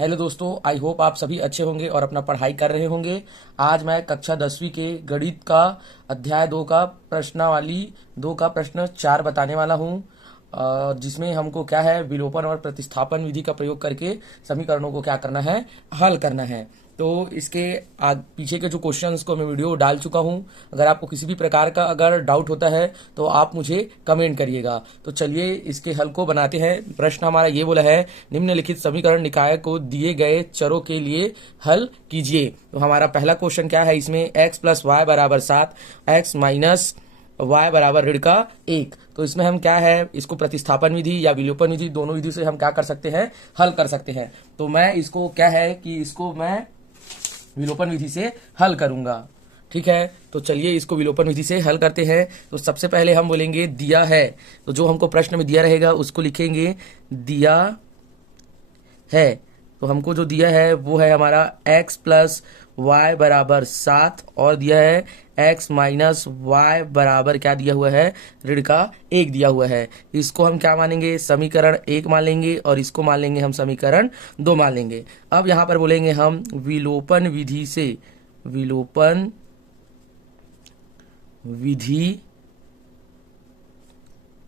Hello दोस्तों, I hope आप सभी अच्छे होंगे और अपना पढ़ाई कर रहे होंगे। आज मैं कक्षा 10वीं के गणित का अध्याय 2 का प्रश्नावली 2 का प्रश्न 4 बताने वाला हूँ, जिसमें हमको क्या है, विलोपन और प्रतिस्थापन विधि का प्रयोग करके समीकरणों को क्या करना है, हल करना है। तो इसके पीछे के जो क्वेश्चंस को मैं वीडियो डाल चुका हूं। अगर आपको किसी भी प्रकार का अगर डाउट होता है तो आप मुझे कमेंट करिएगा। तो चलिए इसके हल को बनाते हैं। प्रश्न हमारा ये बोला है, निम्नलिखित समीकरण निकाय को दिए गए चरों के लिए हल कीजिए। तो हमारा पहला क्वेश्चन क्या है, इसमें x प्लस वाई बराबर 7, x माइनस y बराबर ऋण का 1। तो इसमें हम क्या है, इसको प्रतिस्थापन विधि या विलोपन विधि, दोनों विधि से हम क्या कर सकते हैं, हल कर सकते हैं। तो मैं इसको क्या है कि इसको मैं विलोपन विधि से हल करूंगा। ठीक है, तो चलिए इसको विलोपन विधि से हल करते हैं। तो सबसे पहले हम बोलेंगे दिया है, तो जो हमको प्रश्न में दिया रहेगा उसको लिखेंगे दिया है। तो हमको जो दिया है वो है हमारा x प्लस वाई बराबर 7 और दिया है x माइनस वाई बराबर क्या दिया हुआ है, ऋण का 1 दिया हुआ है। इसको हम क्या मानेंगे, समीकरण 1 मान लेंगे और इसको मान लेंगे हम समीकरण 2 मान लेंगे। अब यहाँ पर बोलेंगे हम विलोपन विधि से, विलोपन विधि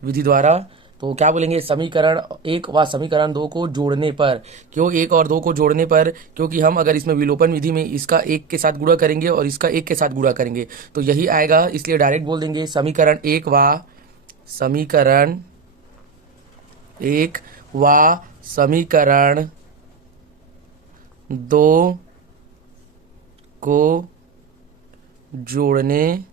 द्वारा। तो क्या बोलेंगे, समीकरण 1 व समीकरण 2 को जोड़ने पर। क्यों 1 और 2 को जोड़ने पर, क्योंकि हम अगर इसमें विलोपन विधि में इसका 1 के साथ गुणा करेंगे और इसका 1 के साथ गुणा करेंगे तो यही आएगा, इसलिए डायरेक्ट बोल देंगे समीकरण 1 व समीकरण 2 को जोड़ने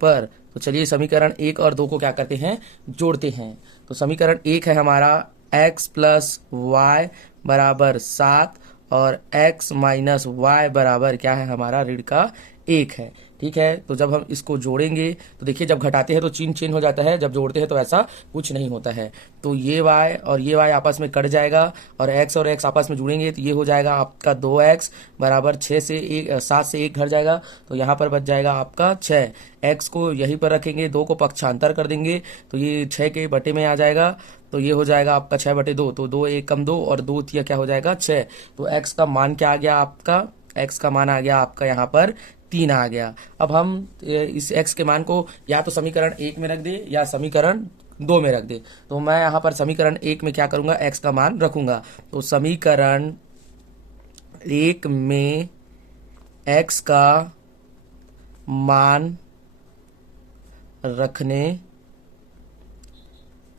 पर। तो चलिए समीकरण 1 और 2 को क्या करते हैं, जोड़ते हैं। तो समीकरण 1 है हमारा x प्लस वाई बराबर 7 और x माइनस वाई बराबर क्या है हमारा, ऋण का 1 है। ठीक है, तो जब हम इसको जोड़ेंगे तो देखिए, जब घटाते हैं तो चिन्ह चेंज हो जाता है, जब जोड़ते हैं तो ऐसा कुछ नहीं होता है। तो ये y और ये y आपस में कट जाएगा और x और x आपस में जुड़ेंगे तो ये हो जाएगा आपका 2x बराबर 6 से 7 से 1 घट जाएगा, तो यहाँ पर बच जाएगा आपका 6। x को यहीं पर रखेंगे, 2 को पक्षांतर कर देंगे तो ये 6 के बटे में आ जाएगा, तो ये हो जाएगा आपका 6/2। तो 2 1 कम 2 और 2 तिया क्या हो जाएगा 6। तो x का मान क्या आ गया आपका, x का मान आ गया आपका यहाँ पर 3 आ गया। अब हम इस x के मान को या तो समीकरण 1 में रख दे या समीकरण 2 में रख दे। तो मैं यहाँ पर समीकरण 1 में क्या करूंगा, x का मान रखूंगा। तो समीकरण 1 में x का मान रखने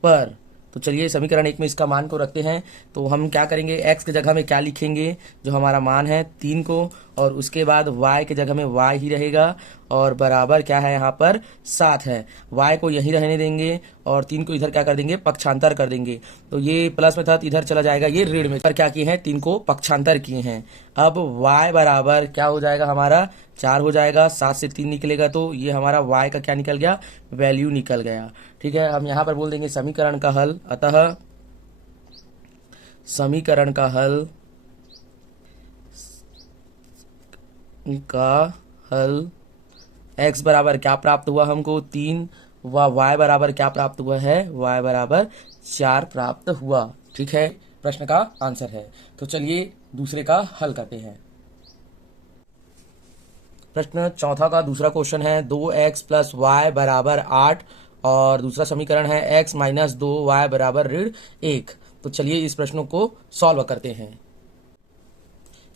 पर, तो चलिए समीकरण 1 में इसका मान को रखते हैं। तो हम क्या करेंगे, x की जगह में क्या लिखेंगे, जो हमारा मान है 3 को, और उसके बाद y की जगह में y ही रहेगा और बराबर क्या है यहाँ पर 7 है। y को यहीं रहने देंगे और 3 को इधर क्या कर देंगे, पक्षांतर कर देंगे। तो ये प्लस में था तो इधर चला जाएगा, ये ऋण में पर क्या किए हैं, 3 को पक्षांतर किए हैं। अब y बराबर क्या हो जाएगा हमारा 4 हो जाएगा, 7 से 3 निकलेगा तो ये हमारा y का क्या निकल गया, वैल्यू निकल गया। ठीक है, हम यहाँ पर बोल देंगे समीकरण का हल। अतः समीकरण का हल x बराबर क्या प्राप्त हुआ हमको 3 व y बराबर क्या प्राप्त हुआ है, y बराबर 4 प्राप्त हुआ। ठीक है, प्रश्न का आंसर है। तो चलिए दूसरे का हल करते हैं। प्रश्न चौथा का दूसरा क्वेश्चन है, 2x प्लस वाई बराबर 8 और दूसरा समीकरण है x माइनस 2y बराबर ऋण 1। तो चलिए इस प्रश्नों को सॉल्व करते हैं।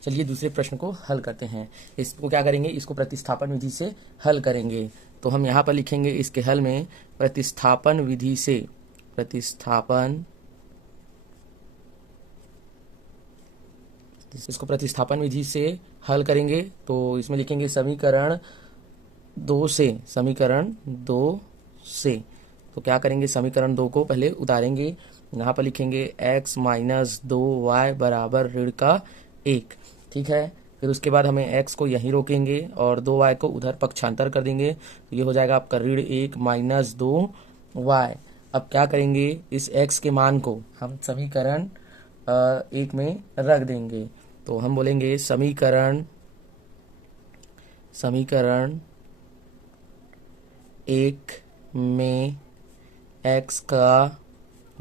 चलिए दूसरे प्रश्न को हल करते हैं। इसको क्या करेंगे, इसको प्रतिस्थापन विधि से हल करेंगे। तो हम यहाँ पर लिखेंगे इसके हल में प्रतिस्थापन विधि से, इसको प्रतिस्थापन विधि से हल करेंगे। तो इसमें लिखेंगे समीकरण 2 से। तो क्या करेंगे, समीकरण 2 को पहले उतारेंगे। यहाँ पर लिखेंगे x माइनस 2y बराबर ऋण का 1। ठीक है, फिर उसके बाद हमें x को यहीं रोकेंगे और 2y को उधर पक्षांतर कर देंगे, तो ये हो जाएगा आपका ऋण 1 माइनस 2y। अब क्या करेंगे, इस x के मान को हम समीकरण 1 में रख देंगे। तो हम बोलेंगे समीकरण 1 में x का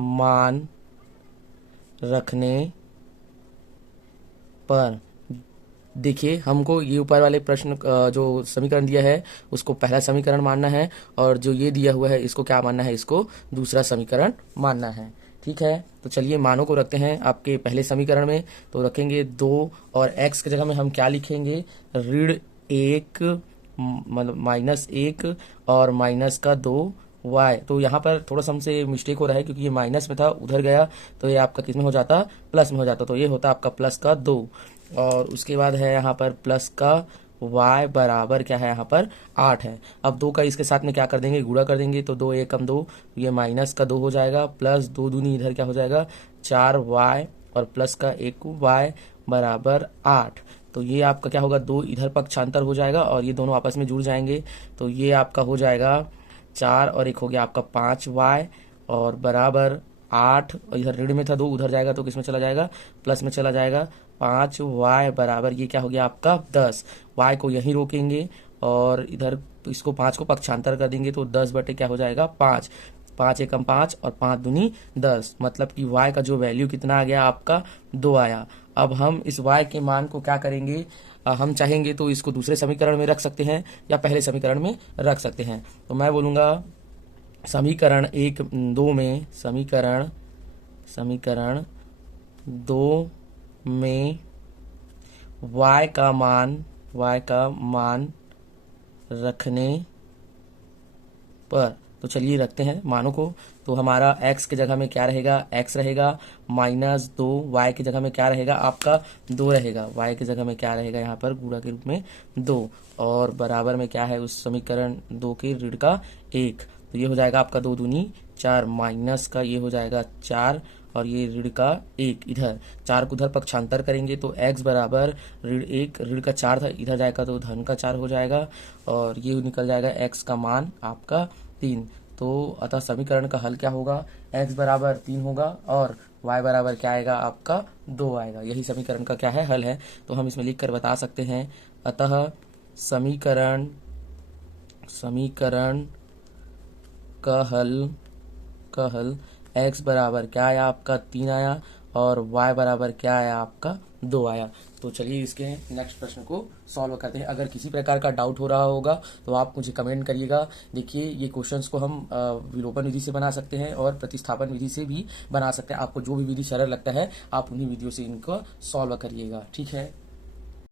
मान रखने पर। देखिए, हमको ये ऊपर वाले प्रश्न जो समीकरण दिया है उसको पहला समीकरण मानना है, और जो ये दिया हुआ है इसको क्या मानना है, इसको दूसरा समीकरण मानना है। ठीक है, तो चलिए मानों को रखते हैं आपके पहले समीकरण में। तो रखेंगे 2 और x की जगह में हम क्या लिखेंगे, ऋण 1 मतलब -1 और -2y। तो यहाँ पर थोड़ा सा हमसे मिस्टेक हो रहा है क्योंकि ये माइनस में था, उधर गया तो ये आपका किस में हो जाता, प्लस में हो जाता। तो ये होता आपका +2, और उसके बाद है यहाँ पर y बराबर क्या है, यहाँ पर 8 है। अब 2 का इसके साथ में क्या कर देंगे, गुणा कर देंगे। तो 2 एकम 2, ये -2 हो जाएगा, प्लस 2 दूनी इधर क्या हो जाएगा 4y, और +1y बराबर 8। तो ये आपका क्या होगा, 2 इधर पक्षांतर हो जाएगा और ये दोनों आपस में जुड़ जाएंगे। तो ये आपका हो जाएगा 4 और 1 हो गया आपका 5y, और बराबर 8। और इधर ऋण में था 2, उधर जाएगा तो किस में चला जाएगा, प्लस में चला जाएगा। 5y बराबर ये क्या हो गया आपका 10। y को यहीं रोकेंगे और इधर इसको 5 को पक्षांतर कर देंगे। तो 10 बटे क्या हो जाएगा 5, 5 एकम 5 और 5 दूनी 10। मतलब कि y का जो वैल्यू कितना आ गया आपका 2 आया। अब हम इस y के मान को क्या करेंगे, हम चाहेंगे तो इसको दूसरे समीकरण में रख सकते हैं या पहले समीकरण में रख सकते हैं। तो मैं बोलूँगा समीकरण 2 में, समीकरण 2 में y का मान रखने पर। तो चलिए रखते हैं मानों को। तो हमारा x की जगह में क्या रहेगा, x रहेगा -2, y की जगह में क्या रहेगा आपका 2 रहेगा, y की जगह में क्या रहेगा यहाँ पर गुणा के रूप में 2, और बराबर में क्या है उस समीकरण 2 के ऋण का 1। तो ये हो जाएगा आपका 2 दूनी 4, माइनस का ये हो जाएगा 4, और ये ऋण का 1, इधर 4 को उधर पक्षांतर करेंगे तो x बराबर ऋण 1, ऋण का 4 था, इधर जाएगा तो धन का 4 हो जाएगा, और ये निकल जाएगा x का मान आपका 3। तो अतः समीकरण का हल क्या होगा, x बराबर 3 होगा और y बराबर क्या आएगा आपका 2 आएगा। यही समीकरण का क्या है, हल है। तो हम इसमें लिख कर बता सकते हैं, अतः समीकरण का हल x बराबर क्या आया आपका 3 आया, और y बराबर क्या आया आपका 2 आया। तो चलिए इसके नेक्स्ट प्रश्न को सॉल्व करते हैं। अगर किसी प्रकार का डाउट हो रहा होगा तो आप मुझे कमेंट करिएगा। देखिए, ये क्वेश्चंस को हम विलोपन विधि से बना सकते हैं और प्रतिस्थापन विधि से भी बना सकते हैं। आपको जो भी विधि सरल लगता है आप उन्हीं विधियों से इनको सॉल्व करिएगा। ठीक है।